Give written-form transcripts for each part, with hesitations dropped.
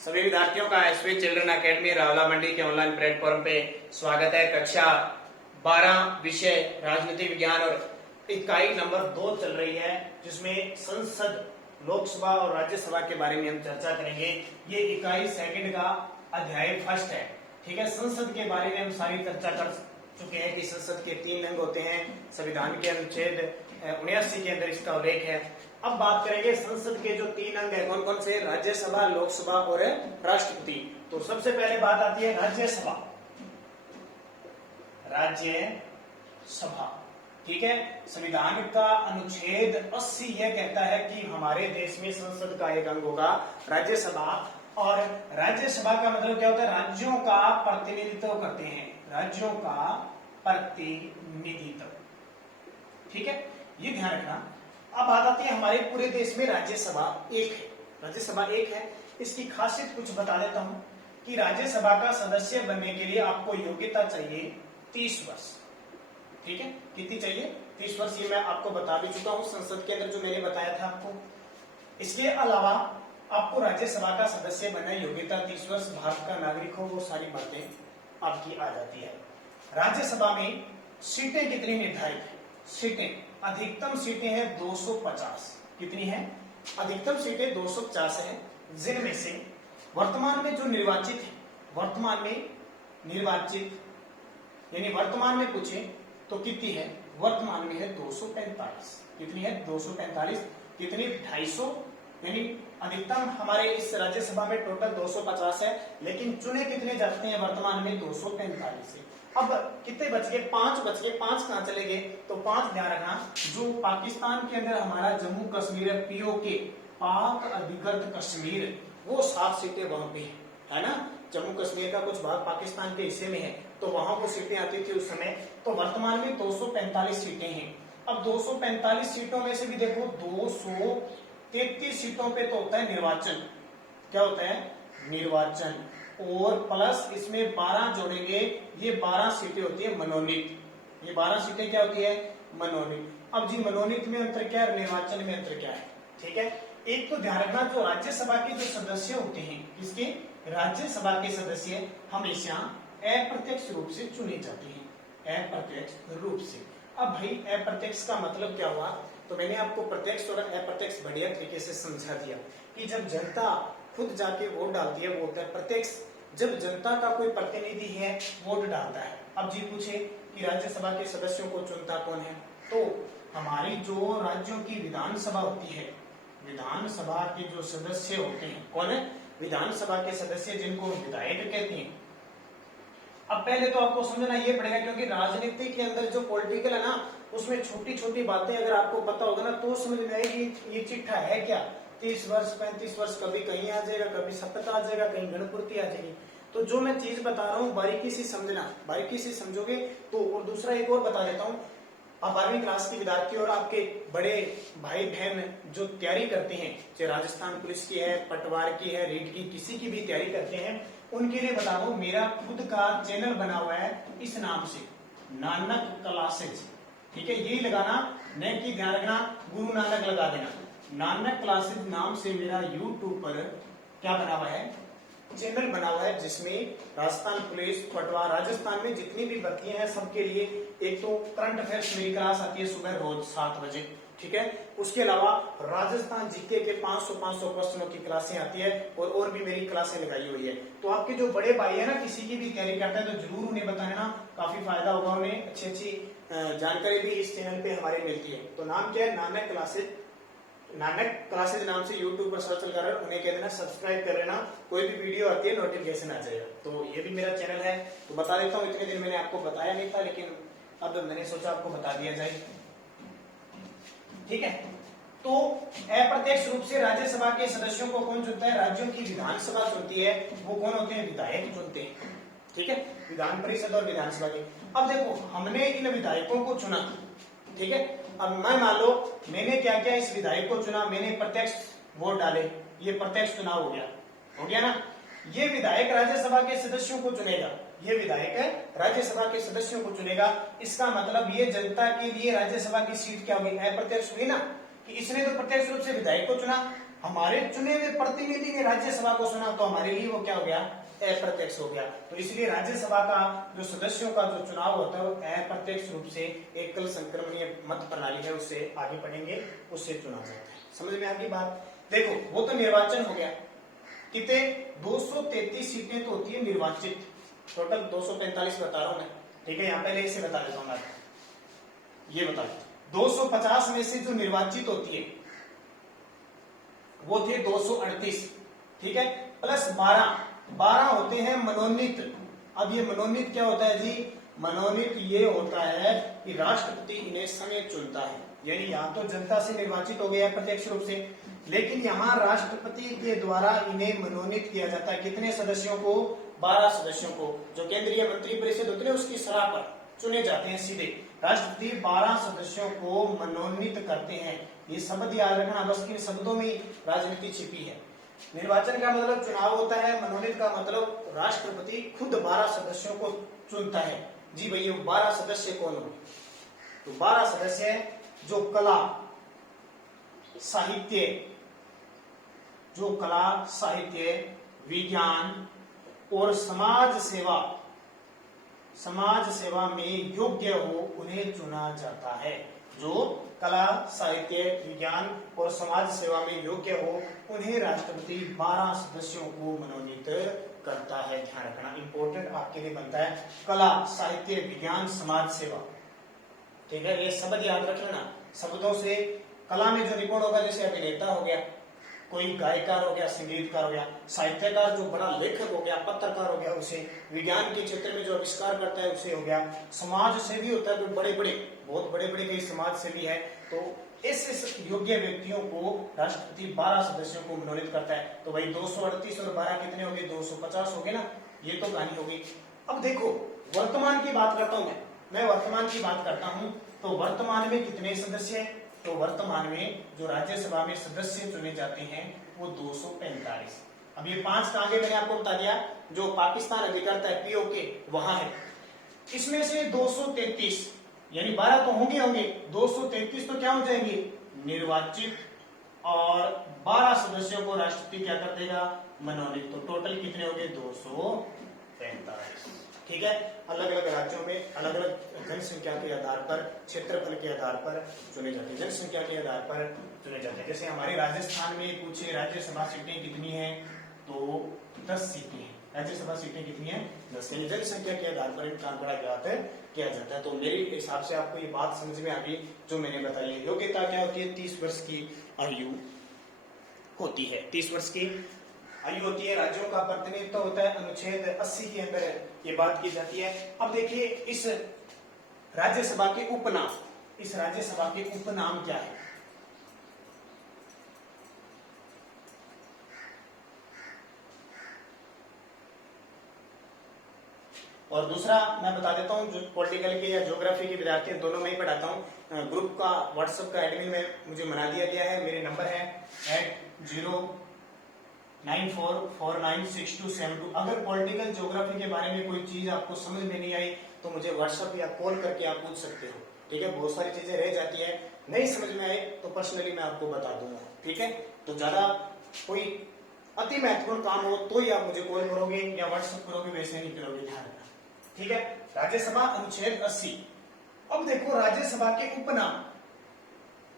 सभी विद्यार्थियों का एसवी चिल्ड्रन अकेडमी रावला मंडी के ऑनलाइन प्लेटफॉर्म पे स्वागत है। कक्षा 12 विषय राजनीतिक विज्ञान और इकाई नंबर 2 चल रही है, जिसमें संसद, लोकसभा और राज्यसभा के बारे में हम चर्चा करेंगे। ये इकाई सेकंड का अध्याय फर्स्ट है। ठीक है, संसद के बारे में हम सारी चर्चा कर चुके हैं कि संसद के 3 अंग होते हैं। संविधान के अनुच्छेद 79 के अंदर इसका उल्लेख है। अब बात करेंगे संसद के जो 3 अंग है, कौन कौन से? राज्यसभा, लोकसभा और राष्ट्रपति। तो सबसे पहले बात आती है राज्यसभा। राज्यसभा, ठीक है। संविधान का अनुच्छेद 80 यह कहता है कि हमारे देश में संसद का एक अंग होगा राज्यसभा। और राज्यसभा का मतलब क्या होता है? राज्यों का प्रतिनिधित्व करते हैं, राज्यों का प्रतिनिधित्व। ठीक है, ये ध्यान रखना। अब बात आती है हमारे पूरे देश में राज्यसभा एक है। राज्यसभा एक है, इसकी खासियत कुछ बता देता हूं कि राज्यसभा का सदस्य बनने के लिए आपको योग्यता चाहिए 30 वर्ष। ठीक है, कितनी चाहिए? 30 वर्ष। ये मैं आपको बता भी चुका हूं संसद के अंदर, जो मैंने बताया था आपको। इसके अलावा आपको राज्यसभा का सदस्य बनने योग्यता 30 वर्ष, भारत का नागरिक हो, वो सारी बातें आपकी आ जाती है। राज्यसभा में सीटें कितनी निर्धारित है? सीटें, अधिकतम सीटें हैं 250। कितनी है? अधिकतम सीटें 250 है, जिनमें से वर्तमान में जो निर्वाचित है, वर्तमान में निर्वाचित यानी वर्तमान में पूछे तो कितनी है? वर्तमान में है 245। कितनी है? 245। कितनी? 250। यानी अधिकतम हमारे इस राज्यसभा में टोटल 250 है, लेकिन चुने कितने जाते हैं वर्तमान में? 245 है। अब कितने बच गए? 5 बच गए। 5 कहां चले गए? तो 5 ध्यान रखना, जो पाकिस्तान के अंदर हमारा जम्मू कश्मीर है, पीओके, पाक अधिकृत कश्मीर, वो 7 सीटें वहां पे है ना। जम्मू कश्मीर का कुछ भाग पाकिस्तान के हिस्से में है, तो वहां वो सीटें आती थी उस समय। तो वर्तमान में 245 सीटें हैं। अब 245 सीटों में से भी देखो 233 सीटों पे तो होता है निर्वाचन। क्या होता है? निर्वाचन। और प्लस इसमें 12 जोड़ेंगे, ये 12 सीटें होती है मनोनीत। ये 12 सीटें क्या होती है? मनोनीत। अब जी मनोनीत में अंतर क्या है, निर्वाचन में अंतर क्या है? ठीक है, एक तो ध्यान रखना, जो राज्यसभा के जो सदस्य होते हैं, किसके? राज्यसभा के सदस्य हमेशा अप्रत्यक्ष रूप से चुने जाते हैं, अप्रत्यक्ष रूप से। अब भाई अप्रत्यक्ष का मतलब क्या हुआ? तो मैंने आपको प्रत्यक्ष और अप्रत्यक्ष बढ़िया तरीके से समझा दिया कि जब जनता खुद जाके वोट डालती है वो होता है प्रत्यक्ष। जब जनता का कोई प्रतिनिधि है वोट डालता है। अब जी पूछे कि राज्यसभा के सदस्यों को चुनता कौन है? तो हमारी जो राज्यों की विधानसभा होती है, विधानसभा के जो सदस्य होते हैं, कौन है? विधानसभा के सदस्य, जिनको विधायक कहते हैं। अब पहले तो आपको समझना ये पड़ेगा, क्योंकि राजनीति के अंदर जो पॉलिटिकल है ना, उसमें छोटी छोटी बातें अगर आपको पता होगा ना, तो समझ में आएगी ये चिट्ठा है क्या। 30 वर्ष 35 वर्ष, कभी कहीं आ जाएगा, कभी सप्ताह आ जाएगा, कहीं गणपूर्ति आ जाएगी। तो जो मैं चीज बता रहा हूँ बारीकी से समझना, बारीकी से समझोगे तो। और दूसरा एक और बता देता हूँ, आप 12वीं क्लास के विद्यार्थी और आपके बड़े भाई बहन जो तैयारी करते हैं, चाहे राजस्थान पुलिस की है, पटवार की है, रीट की, किसी की भी तैयारी करते हैं, उनके लिए बता दो, मेरा खुद का चैनल बना हुआ है इस नाम से, नानक क्लासेज। ठीक है, यही लगाना, न कि ध्यान रखना गुरु नानक लगा देना। नानक क्लासेज नाम से मेरा यूट्यूब पर क्या बना हुआ है? चैनल बना हुआ है, जिसमें राजस्थान पुलिस, पटवार, राजस्थान में जितनी भी भर्तियां हैं सबके लिए एक तो करंट अफेयर्स मेरी क्लास आती है सुबह रोज 7 बजे। ठीक है, उसके अलावा राजस्थान जीके के 500 क्वेश्चनों की क्लासें आती है, और भी मेरी क्लासें लगाई हुई है। तो आपके जो बड़े भाई है ना, किसी की भी तैयारी करते हैं, तो जरूर उन्हें बताना, काफी फायदा होगा उन्हें। अच्छी जानकारी भी इस चैनल पे हमारे मिलती है। तो नाम क्या है? नानक क्लासेज। नानक क्लासेज नाम से यूट्यूब पर सर्च कर, उन्हें कह देना सब्सक्राइब कर लेना, कोई भी वीडियो आती है नोटिफिकेशन आ जाएगा। तो ये भी मेरा चैनल है। तो बता देता हूँ, इतने दिन मैंने आपको बताया नहीं था, लेकिन अब मैंने सोचा आपको बता दिया जाए। ठीक है, तो अप्रत्यक्ष रूप से राज्यसभा के सदस्यों को कौन चुनता है? राज्यों की विधानसभा चुनती है। वो कौन होते हैं? विधायक चुनते हैं। ठीक है, विधान परिषद और विधानसभा की। अब देखो, हमने इन विधायकों को चुना। ठीक है, अब मैं मान लो मैंने क्या किया, इस विधायक को चुना, मैंने प्रत्यक्ष वोट डाले, ये प्रत्यक्ष चुनाव हो गया ना। ये विधायक राज्यसभा के सदस्यों को चुनेगा, ये विधायक है राज्यसभा के सदस्यों को चुनेगा। इसका मतलब ये जनता के लिए राज्यसभा की सीट क्या होगी? अप्रत्यक्ष हुई ना, कि इसने तो प्रत्यक्ष रूप से विधायक को चुना, हमारे चुने हुए प्रतिनिधि ने राज्यसभा को चुना तो हमारे लिए वो क्या हो गया, अप्रत्यक्ष हो गया। तो इसलिए राज्यसभा का जो सदस्यों का जो चुनाव होता है वो अप्रत्यक्ष रूप से एकल संक्रमणीय मत प्रणाली है उससे आगे पढ़ेंगे, उससे चुना जाता है। समझ में आ गई बात। देखो वो तो निर्वाचन हो गया, कितने 233 सीटें तो होती है निर्वाचित, टोटल 245 बता रहा हूं मैं, ठीक है। यहाँ पहले इसे बता देता हूँ, ये बता देता 250 में से जो निर्वाचित होती है वो थे 238, ठीक है, प्लस 12 होते हैं मनोनीत। अब ये मनोनीत क्या होता है जी, मनोनीत ये होता है कि राष्ट्रपति इन्हें समय चुनता है, यानी यहाँ तो जनता से निर्वाचित हो गया प्रत्यक्ष रूप से, लेकिन यहाँ राष्ट्रपति के द्वारा इन्हें मनोनीत किया जाता है। कितने सदस्यों को, 12 सदस्यों को, जो केंद्रीय मंत्रिपरिषद होती है उसकी सलाह पर चुने जाते हैं सीधे। राष्ट्रपति 12 सदस्यों को मनोनीत करते हैं। ये शब्द याद रखना, बस इन शब्दों में राजनीति छिपी है। निर्वाचन का मतलब चुनाव होता है, मनोनीत का मतलब राष्ट्रपति खुद 12 सदस्यों को चुनता है। जी भैया 12 सदस्य कौन होंगे, तो 12 सदस्य जो कला साहित्य, जो कला साहित्य विज्ञान और समाज सेवा में योग्य हो उन्हें चुना जाता है। जो कला साहित्य विज्ञान और समाज सेवा में योग्य हो उन्हें राष्ट्रपति 12 सदस्यों को मनोनीत करता है। ध्यान रखना, इंपॉर्टेंट आपके लिए बनता है, कला साहित्य विज्ञान समाज सेवा, ठीक है। ये शब्द याद रख लेना। शब्दों से कला में जो निपुण होगा, जैसे अभिनेता हो गया, कोई गायकार हो गया, संगीतकार हो गया, साहित्यकार जो बड़ा लेखक हो गया, पत्रकार हो गया उसे, विज्ञान के क्षेत्र में जो आविष्कार करता है उसे हो गया, समाज सेवी होता है, कोई बहुत बड़े बड़े कई समाज सेवी है, तो इस योग्य व्यक्तियों को राष्ट्रपति 12 सदस्यों को मनोनीत करता है। तो भाई 238 और 12 कितने हो गए, 250 हो गए ना, ये तो कहानी हो गई। अब देखो वर्तमान की बात करता हूं मैं वर्तमान की बात करता हूं, तो वर्तमान में कितने सदस्य हैं, तो वर्तमान में जो राज्यसभा में सदस्य चुने जाते हैं वो 245। अब ये 5 का आगे मैंने आपको बता दिया, जो पाकिस्तान अधिकृत है पीओके वहां है। इसमें से 233 यानी 12 तो होंगे 233 तो क्या हो जाएंगे, निर्वाचित, और 12 सदस्यों को राष्ट्रपति क्या कर देगा, मनोनीत। तो टोटल कितने हो गए, 245, ठीक है। अलग अलग राज्यों में अलग अलग जनसंख्या के आधार पर, क्षेत्रफल के आधार पर चुने जाते हैं, जनसंख्या के आधार पर चुने जाते हैं। जैसे हमारे राजस्थान में पूछे राज्यसभा सीटें कितनी हैं, तो 10 सीटें हैं। राज्यसभा सीटें कितनी हैं, 10। जनसंख्या के आधार पर इनका आंकड़ा किया जाता है। तो मेरे हिसाब से आपको ये बात समझ में आ गई जो मैंने बताई है। योग्यता क्या होती है, 30 वर्ष की आयु होती है, 30 वर्ष की आयु होती है। राज्यों का प्रतिनिधित्व होता है, अनुच्छेद 80 के अंदर ये बात की जाती है। अब देखिए इस राज्यसभा के उपनाम क्या है, और दूसरा मैं बता देता हूं, जो पॉलिटिकल के या ज्योग्राफी के विद्यार्थी दोनों में ही पढ़ाता हूं। ग्रुप का व्हाट्सएप का एडमिन में मुझे बना दिया गया है, मेरे नंबर है 8094496272। अगर पॉलिटिकल ज्योग्राफी के बारे में कोई चीज आपको समझ में नहीं आई तो मुझे व्हाट्सएप या कॉल करके आप पूछ सकते हो, ठीक है। बहुत सारी चीजें रह जाती है, नहीं समझ में आए तो पर्सनली मैं आपको बता दूंगा, ठीक है। तो ज्यादा कोई अति महत्वपूर्ण काम हो तो ही आप मुझे कॉल करोगे या व्हाट्सएप करोगे, वैसे नहीं करोगे, ध्यान रखना, ठीक है। राज्यसभा अनुच्छेद 80। अब देखो राज्यसभा के उपनाम,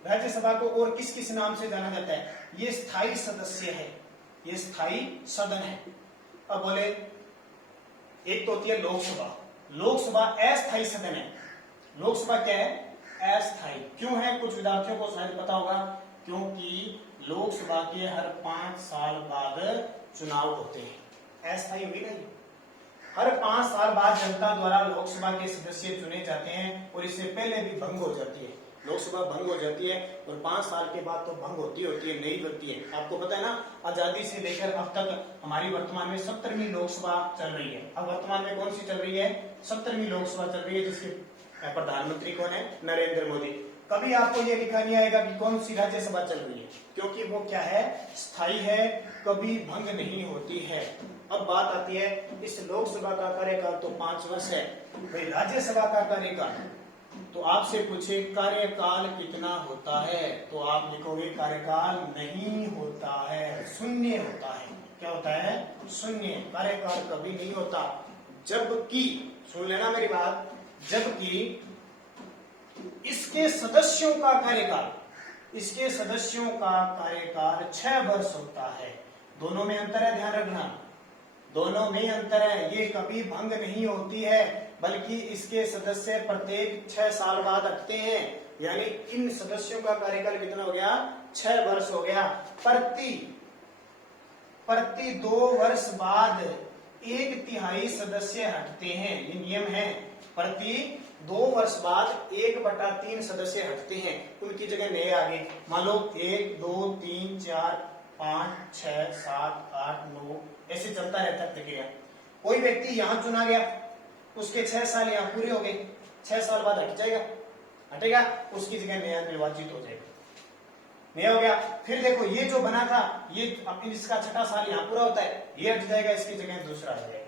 राज्यसभा को और किस किस नाम से जाना जाता है, ये स्थायी सदस्य है, ये स्थायी सदन है। अब बोले एक तो होती है लोकसभा, लोकसभा अस्थायी सदन है। लोकसभा क्या है, अस्थायी। क्यों है, कुछ विद्यार्थियों को शायद पता होगा, क्योंकि लोकसभा के हर 5 साल बाद चुनाव होते हैं। अस्थायी होगी नहीं, हर 5 साल बाद जनता द्वारा लोकसभा के सदस्य चुने जाते हैं, और इससे पहले भी भंग हो जाती है, लोकसभा भंग हो जाती है, और 5 साल के बाद तो भंग होती है, नई बनती है। आपको पता है ना, आजादी से लेकर अब तक हमारी वर्तमान में 17वीं लोकसभा चल रही है। अब वर्तमान में कौन सी चल रही है, 17वीं लोकसभा चल रही है, जिसके प्रधानमंत्री कौन है, नरेंद्र मोदी। कभी आपको ये लिखा नहीं आएगा कि कौन सी राज्यसभा चल रही है, क्योंकि वो क्या है, स्थायी है, कभी भंग नहीं होती है। अब बात आती है इस लोकसभा का कार्यकाल तो 5 वर्ष है, भाई राज्यसभा का कार्यकाल तो आपसे पूछे कार्यकाल कितना होता है, तो आप लिखोगे कार्यकाल नहीं होता है, शून्य होता है। क्या होता है? शून्य। कार्यकाल कभी नहीं होता। जबकि, सुन लेना मेरी बात, जबकि इसके सदस्यों का कार्यकाल, इसके सदस्यों का कार्यकाल 6 वर्ष होता है। दोनों में अंतर है, ध्यान रखना, दोनों में अंतर है। ये कभी भंग नहीं होती है, बल्कि इसके सदस्य प्रत्येक 6 साल बाद हटते हैं। यानी इन सदस्यों का कार्यकाल कितना हो गया? 6 वर्ष हो गया। प्रति 2 वर्ष बाद 1/3 सदस्य हटते हैं, ये नियम है। प्रति 2 वर्ष बाद 1/3 सदस्य हटते हैं, उनकी जगह नए आ गए। मान लो 1 2 3 4 5 6 7 8 9 ऐसे चलता रहता है प्रक्रिया। कोई व्यक्ति यहां चुना गया, उसके 6 साल यहां पूरे हो गए, 6 साल बाद हटेगा, उसकी जगह नया निर्वाचित हो जाएगा, नया हो गया। फिर देखो ये जो बना था, ये इसका 6ठा साल यहाँ पूरा होता है, ये हट जाएगा, इसकी जगह दूसरा आ जाएगा।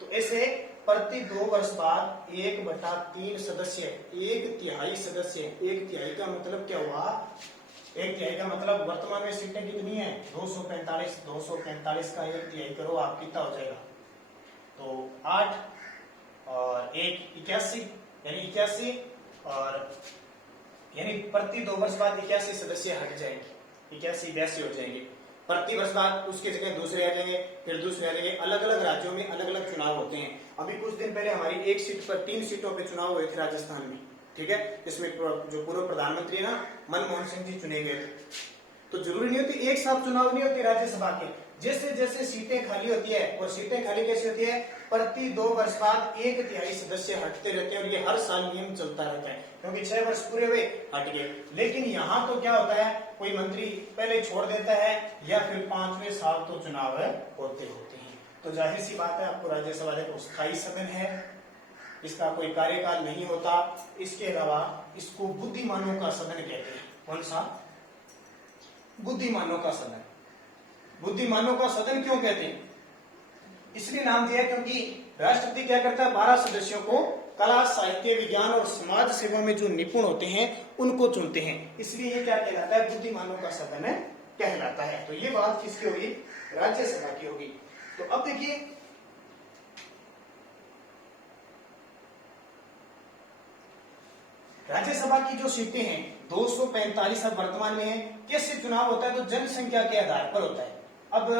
तो ऐसे प्रति 2 वर्ष बाद 1/3 सदस्य, 1/3 सदस्य, 1/3 का मतलब क्या हुआ? 1/3 का मतलब वर्तमान में सीटें कितनी है? 245, 245 का 1/3 करो, आप कितना हो जाएगा? तो 8 और 1 81, यानी 81, और यानी प्रति 2 वर्ष बाद 81 सदस्य हट जाएंगे, 81 82 हो जाएंगे। प्रति वर्ष बाद उसके जगह दूसरे आ जाएंगे, फिर दूसरे आ जाएंगे। अलग अलग राज्यों में अलग अलग चुनाव होते हैं। अभी कुछ दिन पहले हमारी एक सीट पर 3 सीटों पे चुनाव हुए थे राजस्थान में, ठीक है। इसमें जो पूर्व प्रधानमंत्री है ना, मनमोहन सिंह जी चुने गए थे। तो जरूरी नहीं होती एक साथ चुनाव नहीं होती राज्यसभा के, जैसे जैसे सीटें खाली होती है, और सीटें खाली कैसे होती है? प्रति 2 वर्ष बाद 1/3 सदस्य हटते रहते हैं, और ये हर साल नियम चलता रहता है, क्योंकि 6 वर्ष पूरे हुए, हट गए। लेकिन यहाँ तो क्या होता है, कोई मंत्री पहले छोड़ देता है, या फिर 5वें साल तो चुनाव होते होते हैं। तो जाहिर सी बात है, आपको राज्यसभा एक स्थायी सदन है, इसका कोई कार्यकाल नहीं होता। इसके अलावा इसको बुद्धिमानों का सदन कहते हैं। कौन सा? बुद्धिमानों का सदन। बुद्धिमानों का सदन क्यों कहते हैं? इसलिए नाम दिया क्योंकि राष्ट्रपति क्या करता है, 12 सदस्यों को कला, साहित्य, विज्ञान और समाज सेवा में जो निपुण होते हैं उनको चुनते हैं। इसलिए ये क्या कहलाता है? बुद्धिमानों का सदन कहलाता है। तो ये बात किसकी होगी? राज्यसभा की होगी। तो अब देखिए, राज्यसभा की जो सीटें हैं 245 अब वर्तमान में है। कैसे चुनाव होता है? तो जनसंख्या के आधार पर होता है। अब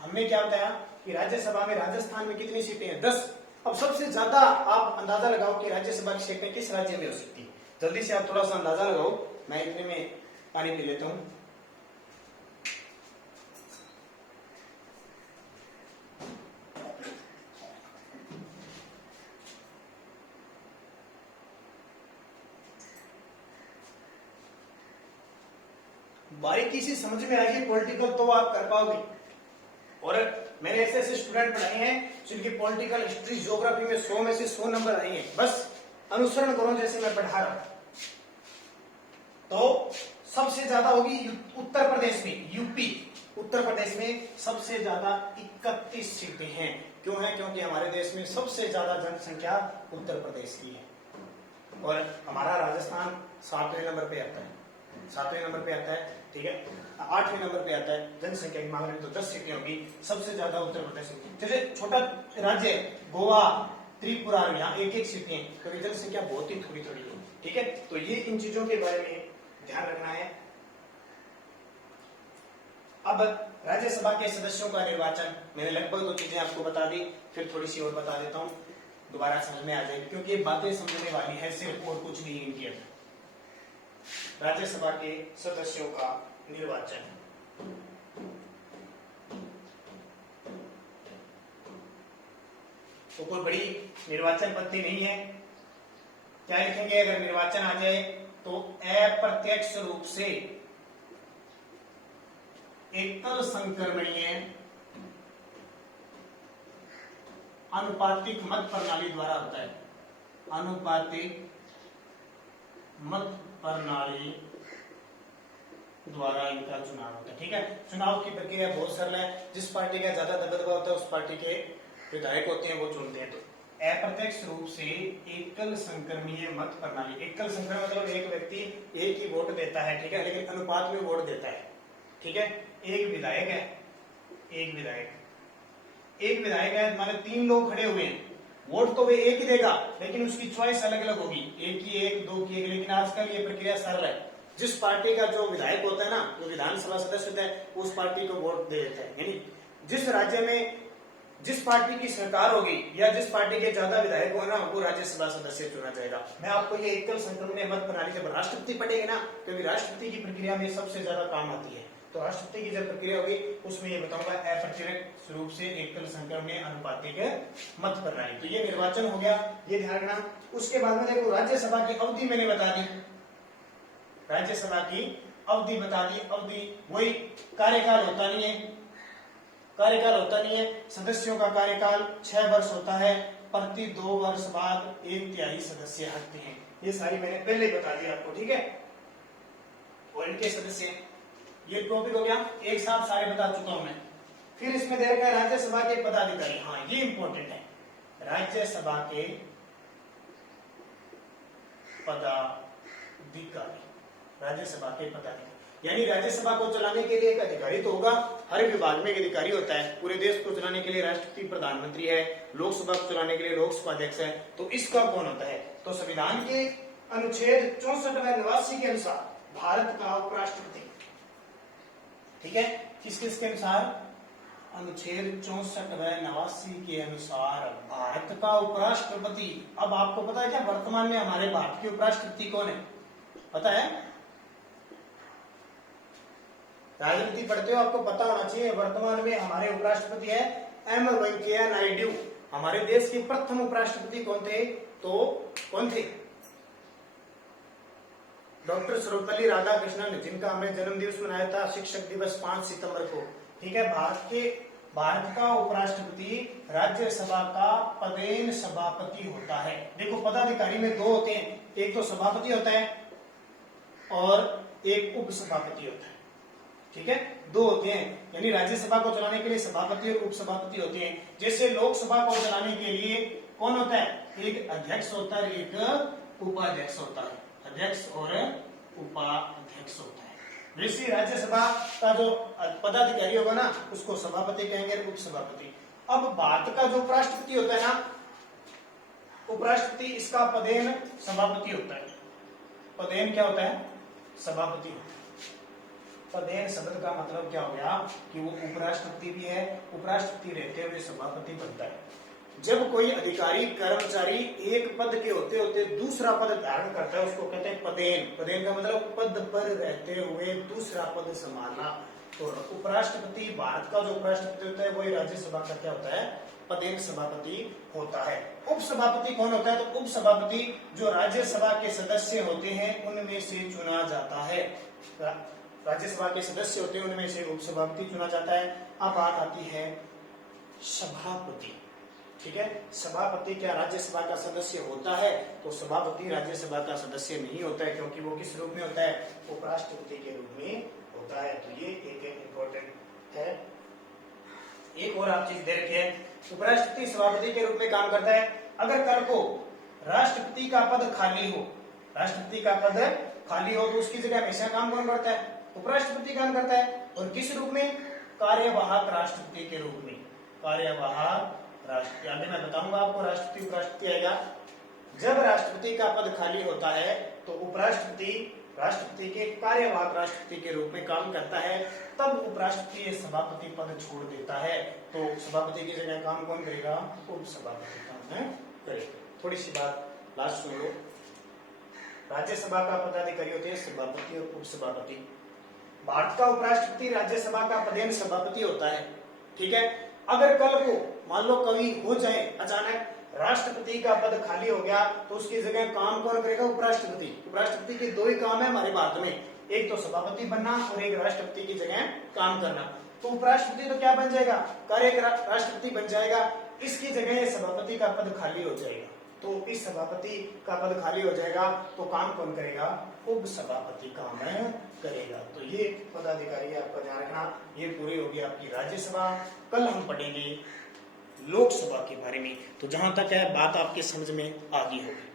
हमने क्या बताया कि राज्यसभा में राजस्थान में कितनी सीटें हैं? 10। अब सबसे ज्यादा आप अंदाजा लगाओ कि राज्यसभा की सीटें किस राज्य में हो सकती है। जल्दी से आप थोड़ा सा अंदाजा लगाओ, मैं इतने में पानी पी लेता हूं। बारीकी से समझ में आएगी पॉलिटिकल तो आप कर पाओगे। और मैंने ऐसे ऐसे स्टूडेंट पढ़ाए हैं जिनकी पॉलिटिकल हिस्ट्री, ज्योग्राफी में 100 में से 100 नंबर आए हैं। बस अनुसरण करो जैसे मैं पढ़ा रहा हूं। तो सबसे ज्यादा होगी उत्तर प्रदेश में, यूपी, उत्तर प्रदेश में सबसे ज्यादा 31 सीटें हैं। क्यों है? क्योंकि हमारे देश में सबसे ज्यादा जनसंख्या उत्तर प्रदेश की है। और हमारा राजस्थान 7वें नंबर पे आता है, 7वें नंबर पे आता है, ठीक है। 8वें नंबर पे आता है जनसंख्या के मामले में, तो 10 सीटें होगी। सबसे ज्यादा उत्तर प्रदेश में। जैसे छोटा राज्य है गोवा, त्रिपुरा, यहाँ 1-1 सीटें, क्योंकि जनसंख्या बहुत ही थोड़ी थोड़ी है, ठीक है। तो ये इन चीजों के बारे में ध्यान रखना है। अब राज्यसभा के सदस्यों का निर्वाचन, मैंने लगभग 2 चीजें आपको बता दी, फिर थोड़ी सी और बता देता हूं, दोबारा समझ में आ जाएगी, क्योंकि ये बातें समझने वाली है, सिर्फ और कुछ नहीं इनकी। राज्यसभा के सदस्यों का निर्वाचन, तो कोई बड़ी निर्वाचन पद्धति नहीं है। क्या लिखेंगे अगर निर्वाचन आ जाए? तो अप्रत्यक्ष रूप से एकल संक्रमणीय अनुपातिक मत प्रणाली द्वारा होता है। अनुपातिक मत प्रणाली द्वारा इनका चुनाव होता है, ठीक है। चुनाव की प्रक्रिया बहुत सरल है। जिस पार्टी का ज्यादा दबदबा होता है उस पार्टी के विधायक होते हैं, वो चुनते हैं। तो अप्रत्यक्ष रूप से एकल संक्रमणीय मत प्रणाली। एकल संक्रमण मतलब एक व्यक्ति एक ही वोट देता है, ठीक है, लेकिन अनुपात में वोट देता है, ठीक है। एक विधायक है, एक विधायक है, मान लो 3 लोग खड़े हुए हैं, वोट तो वे एक ही देगा, लेकिन उसकी चॉइस अलग अलग होगी, एक की एक, दो की एक। लेकिन आजकल ये प्रक्रिया सरल है, जिस पार्टी का जो विधायक होता है ना, जो विधानसभा सदस्य होता है, उस पार्टी को वोट दे देता है। यानी जिस राज्य में जिस पार्टी की सरकार होगी या जिस पार्टी के ज्यादा विधायक होगा ना, वो राज्यसभा सदस्य चुना जाएगा। मैं आपको ये एकल संक्रमणीय मत प्रणाली जब राष्ट्रपति पढ़ेंगे ना, क्योंकि राष्ट्रपति की प्रक्रिया में सबसे ज्यादा काम आती है, तो राष्ट्रपति की जब प्रक्रिया होगी उसमें ये बताऊंगा अप्रत्यक्ष रूप से एकल संक्रमणीय अनुपातिक मत प्रणाली। तो ये निर्वाचन हो गया, ये ध्यान रखना। उसके बाद में देखो राज्यसभा की अवधि मैंने बता दी, राज्यसभा की अवधि बता दी। अवधि वही कार्यकाल होता नहीं है, कार्यकाल होता नहीं है। सदस्यों का कार्यकाल 6 वर्ष होता है, प्रति 2 वर्ष बाद 1/3 सदस्य हटते हैं। ये सारी मैंने पहले ही बता दी आपको, ठीक है। और इनके सदस्य, ये टॉपिक हो गया, एक साथ सारे बता चुका हूं मैं। फिर इसमें दे रखा है राज्यसभा के पदाधिकारी। हाँ, ये इंपॉर्टेंट है, राज्यसभा के पदाधिकारी, राज्यसभा के पदाधिकारी यानी राज्यसभा को चलाने के लिए एक अधिकारी तो होगा, हर विभाग में एक अधिकारी होता है। पूरे देश को चलाने के लिए राष्ट्रपति प्रधानमंत्री है, लोकसभा को चलाने के लिए लोकसभा अध्यक्ष है। तो इसका कौन होता है? तो संविधान के अनुच्छेद 64 व 89 के अनुसार भारत का उपराष्ट्रपति, ठीक है। किसके अनुसार? अनुच्छेद 64 व 89 के अनुसार भारत का उपराष्ट्रपति। अब आपको पता है क्या वर्तमान में हमारे भारत के उपराष्ट्रपति कौन है? पता है? राजनीति पढ़ते हो, आपको पता होना चाहिए। वर्तमान में हमारे उपराष्ट्रपति है एम वेंकैया नायडू। हमारे देश के प्रथम उपराष्ट्रपति कौन थे? तो कौन थे? डॉक्टर सर्वपल्ली राधाकृष्णन, जिनका हमने जन्म दिवस मनाया था शिक्षक दिवस 5 सितंबर को, ठीक है। भारत का उपराष्ट्रपति राज्यसभा का पदेन सभापति होता है। देखो पदाधिकारी में 2 होते हैं, एक तो सभापति होता है और एक उप सभापति होता है, ठीक है। 2 होते हैं, यानी राज्यसभा को चलाने के लिए सभापति और उप सभापति होते हैं। जैसे लोकसभा को चलाने के लिए कौन होता है? एक अध्यक्ष होता है, एक उपाध्यक्ष होता है। अध्यक्ष और उपाध्यक्ष होता है। वैसे राज्यसभा का जो पदाधिकारी होगा ना, उसको सभापति कहेंगे, उप सभापति। अब भारत का जो उपराष्ट्रपति होता है ना, उपराष्ट्रपति, इसका पदेन सभापति होता है। पदेन क्या होता है? सभापति होता है। पदेन शब्द का मतलब क्या हो गया कि वो उपराष्ट्रपति भी है, उपराष्ट्रपति रहते हुए सभापति बनता है। जब कोई अधिकारी कर्मचारी एक पद के होते होते दूसरा पद धारण करता है, उसको कहते हैं पदेन। पदेन का मतलब पद पर रहते हुए दूसरा पद संभालना। तो उपराष्ट्रपति, भारत का जो उपराष्ट्रपति होता है वही राज्यसभा का क्या होता है? पदेन सभापति होता है। उप सभापति कौन होता है? तो उप सभापति जो राज्यसभा के सदस्य होते हैं उनमें से चुना जाता है। राज्यसभा के सदस्य होते हैं उनमें से उप सभापति चुना जाता है। अब बात आती है सभापति, ठीक है। सभापति क्या राज्यसभा का सदस्य होता है? तो सभापति राज्यसभा का सदस्य नहीं होता है, क्योंकि वो किस रूप में होता है? उपराष्ट्रपति के रूप में होता है। तो ये एक इम्पोर्टेंट है। एक और आप चीज दे रखी है, उपराष्ट्रपति सभापति के रूप में काम करता है। अगर कल को राष्ट्रपति का पद खाली हो, राष्ट्रपति का पद खाली हो, तो उसकी जगह हमेशा काम कौन करता है? उपराष्ट्रपति काम करता है। और किस रूप में? कार्यवाहक राष्ट्रपति के रूप में। कार्यवाहक राष्ट्रपति, आगे मैं बताऊंगा आपको राष्ट्रपति उपराष्ट्रपति आएगा। जब राष्ट्रपति का पद खाली होता है तो उपराष्ट्रपति राष्ट्रपति के कार्यवाहक राष्ट्रपति के रूप में काम करता है। तब उपराष्ट्रपति सभापति पद छोड़ देता है, तो सभापति की जगह काम कौन करेगा? उप सभापति काम करेगा। थोड़ी सी बात लास्ट सुन लो। राज्यसभा का पदाधिकारी होते हैं सभापति और उप सभापति। भारत का उपराष्ट्रपति राज्यसभा का पदेन सभापति होता है, ठीक है। अगर कल को मान लो कभी हो जाए अचानक राष्ट्रपति का पद खाली हो गया, तो उसकी जगह काम कौन करेगा? उपराष्ट्रपति। उपराष्ट्रपति के 2 ही काम है हमारे भारत में, एक तो सभापति बनना और एक राष्ट्रपति की जगह काम करना। तो उपराष्ट्रपति तो क्या बन जाएगा? कार्यवाहक राष्ट्रपति बन जाएगा। इसकी जगह सभापति का पद खाली हो जाएगा। तो इस सभापति का पद खाली हो जाएगा, तो काम कौन करेगा? उप सभापति काम करेगा। तो ये पदाधिकारी आपका ध्यान रखना। ये पूरी होगी आपकी राज्यसभा। कल हम पढ़ेंगे लोकसभा के बारे में। तो जहां तक है बात आपके समझ में आ गई होगी।